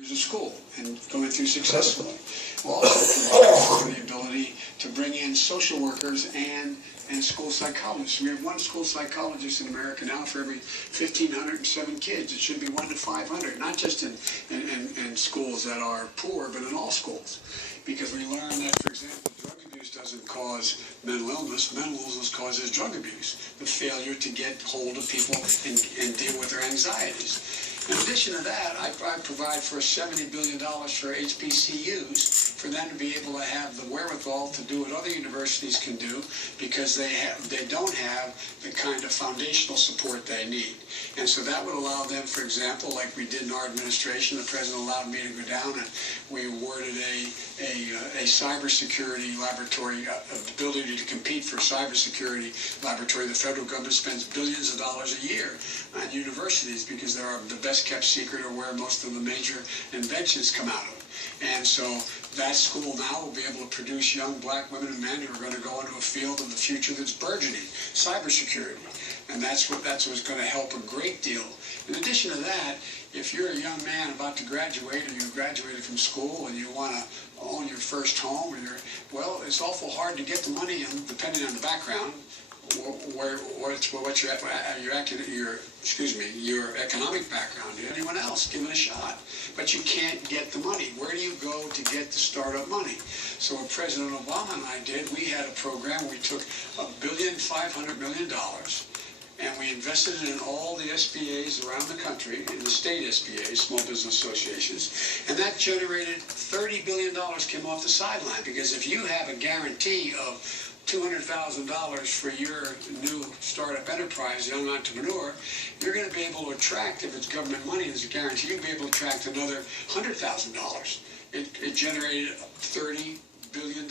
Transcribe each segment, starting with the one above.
a school and going through successfully. We'll also provide the ability to bring in social workers and school psychologists. We have one school psychologist in America now for every 1,507 kids. It should be 1 to 500, not just in schools that are poor, but in all schools. Because we learned that, for example, drug abuse doesn't cause mental illness. Mental illness causes drug abuse, the failure to get hold of people and deal with their anxieties. In addition to that, I provide for $70 billion for HBCUs, for them to be able to have the wherewithal to do what other universities can do, because they don't have the kind of foundational support they need. And so that would allow them, for example, like we did in our administration, the president allowed me to go down and we awarded a cybersecurity laboratory, ability to compete for cybersecurity laboratory. The federal government spends billions of dollars a year on universities because they're the best kept secret, or where most of the major inventions come out of. And so that school now will be able to produce young black women and men who are going to go into a field of the future that's burgeoning, cybersecurity. And that's what's going to help a great deal. In addition to that, if you're a young man about to graduate, or you graduated from school and you want to own your first home, well, it's awful hard to get the money, depending on the background, what's your economic background. Anyone else, give it a shot. But you can't get the money. Where do you go to get the startup money? So what President Obama and I did, we had a program. We took $1.5 billion, and we invested it in all the SBAs around the country, in the state SBAs, Small Business Associations, and that generated $30 billion came off the sideline. Because if you have a guarantee of $200,000 for your new startup enterprise, young entrepreneur, you're going to be able to attract, if it's government money as a guarantee, you'll be able to attract another $100,000. It generated $30 billion.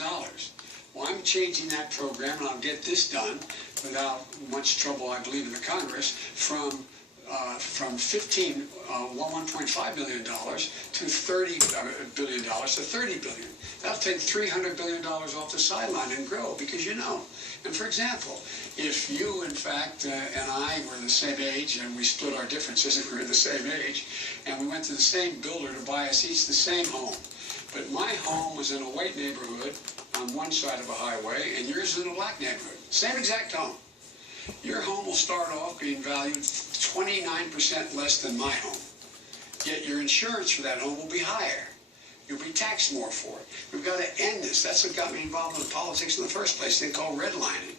Well, I'm changing that program, and I'll get this done without much trouble, I believe, in the Congress, from $1.5 billion to $30 billion to $30 billion. That'll take $300 billion off the sideline and grow, because and for example, if you, in fact, and I were the same age, and we split our differences, and we were the same age, and we went to the same builder to buy us each the same home, but my home was in a white neighborhood on one side of a highway, and yours is in a black neighborhood, same exact home. Your home will start off being valued 29% less than my home. Yet your insurance for that home will be higher. You'll be taxed more for it. We've got to end this. That's what got me involved in politics in the first place, a thing called redlining.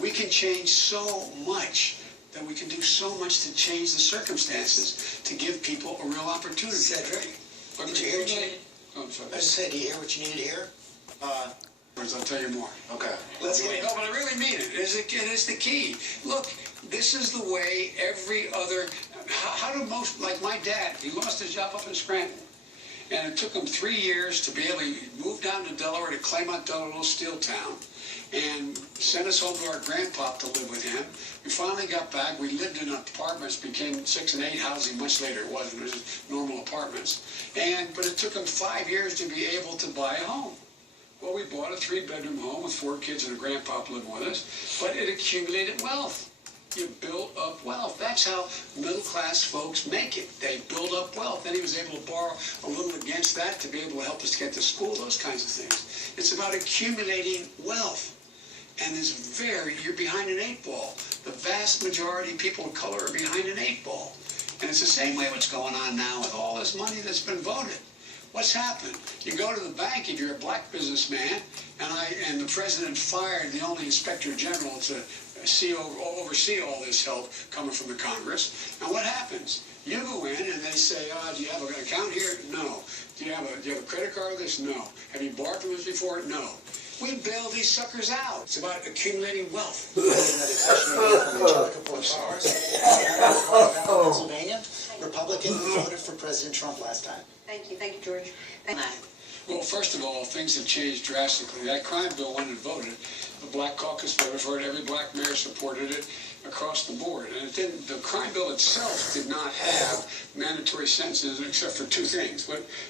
We can change so much, that we can do so much to change the circumstances to give people a real opportunity. Cedric, did you hear what you needed? Oh, I'm sorry. I just said, do you hear what you needed to hear? I'll tell you more. Okay. No, but I really mean it. It's the key. Look, this is the way every other... How do most... Like my dad, he lost his job up in Scranton. And it took him 3 years to be able to move down to Delaware, to Claymont, Delaware, a little steel town, and send us home to our grandpa to live with him. We finally got back. We lived in apartments, became 6 and 8 housing. Much later it wasn't. It was just normal apartments. But it took him 5 years to be able to buy a home. Well, we bought a 3-bedroom home with 4 kids and a grandpa living with us, but it accumulated wealth. You build up wealth. That's how middle-class folks make it. They build up wealth. Then he was able to borrow a little against that to be able to help us get to school, those kinds of things. It's about accumulating wealth. And you're behind an 8 ball. The vast majority of people of color are behind an 8 ball. And it's the same way what's going on now with all this money that's been voted. What's happened? You go to the bank if you're a black businessman, and the president fired the only inspector general to oversee all this help coming from the Congress. And what happens? You go in and they say, do you have an account here? No. Do you have a credit card with this? No. Have you borrowed from us before? No. We bail these suckers out. It's about accumulating wealth. Another question Pennsylvania, Republican voted for President Trump last time. Thank you, George. Well, first of all, things have changed drastically. That crime bill went and voted. The Black Caucus voted for it. Every black mayor supported it across the board. And the crime bill itself did not have mandatory sentences except for 2 things.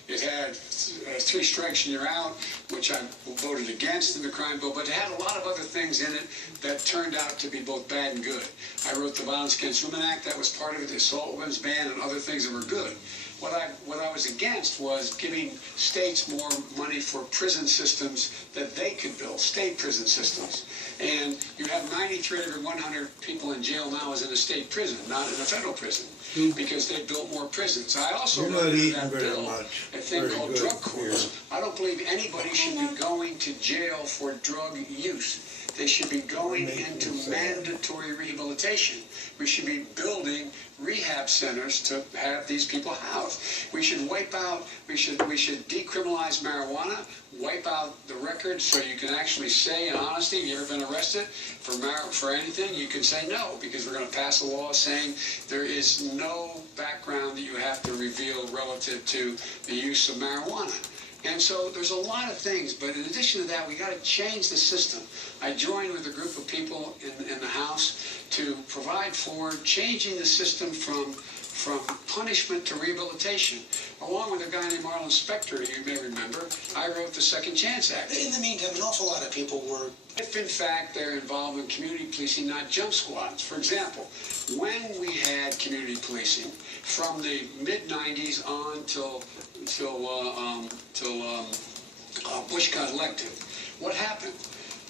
It had 3 strikes and you're out, which I voted against in the crime bill, but it had a lot of other things in it that turned out to be both bad and good. I wrote the Violence Against Women Act. That was part of it. The assault weapons ban and other things that were good. What I was against was giving states more money for prison systems that they could build, state prison systems. And you have 93 out of 100 people in jail now is in a state prison, not in a federal prison, because they built more prisons. I also wrote in that bill a thing called drug courts. I don't believe anybody should be going to jail for drug use. They should be going into mandatory rehabilitation. We should be building rehab centers to have these people housed. We should decriminalize marijuana, wipe out the record so you can actually say in honesty, have you ever been arrested for anything? You can say no, because we're going to pass a law saying there is no background that you have to reveal relative to the use of marijuana. And so there's a lot of things, but in addition to that, we got to change the system. I joined with a group of people in the House to provide for changing the system from punishment to rehabilitation. Along with a guy named Marlon Spector, you may remember, I wrote the Second Chance Act. In the meantime, an awful lot of people were... If in fact they're involved in community policing, not jump squads. For example, when we had community policing from the mid-90s on till Bush got elected, what happened?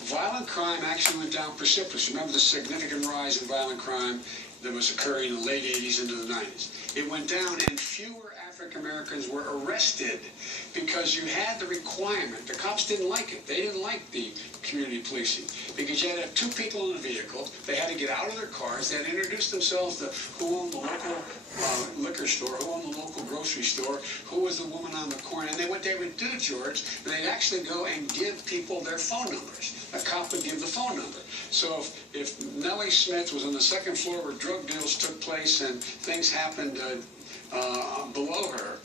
Violent crime actually went down precipitously. Remember the significant rise in violent crime that was occurring in the late 80s into the 90s. It went down, and fewer African Americans were arrested because you had the requirement. The cops didn't like it. They didn't like the community policing because you had to have two people in a vehicle. They had to get out of their cars. They had to introduce themselves to who owned the local liquor store, who owned the local grocery store, who was the woman on the corner. And what they would do, George, they'd actually go and give people their phone numbers. A cop would give the phone number. So if Nellie Smith was on the second floor where drug deals took place and things happened below her,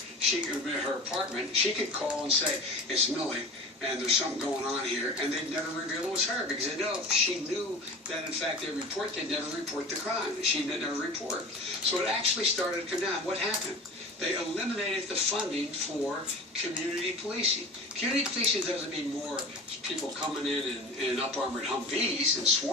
her apartment, she could call and say, it's Millie, and there's something going on here, and they'd never reveal it was her, because they know if she knew that in fact they'd never report the crime. She'd never report. So it actually started to come down. What happened? They eliminated the funding for community policing. Community policing doesn't mean more people coming in up-armored Humvees and swarming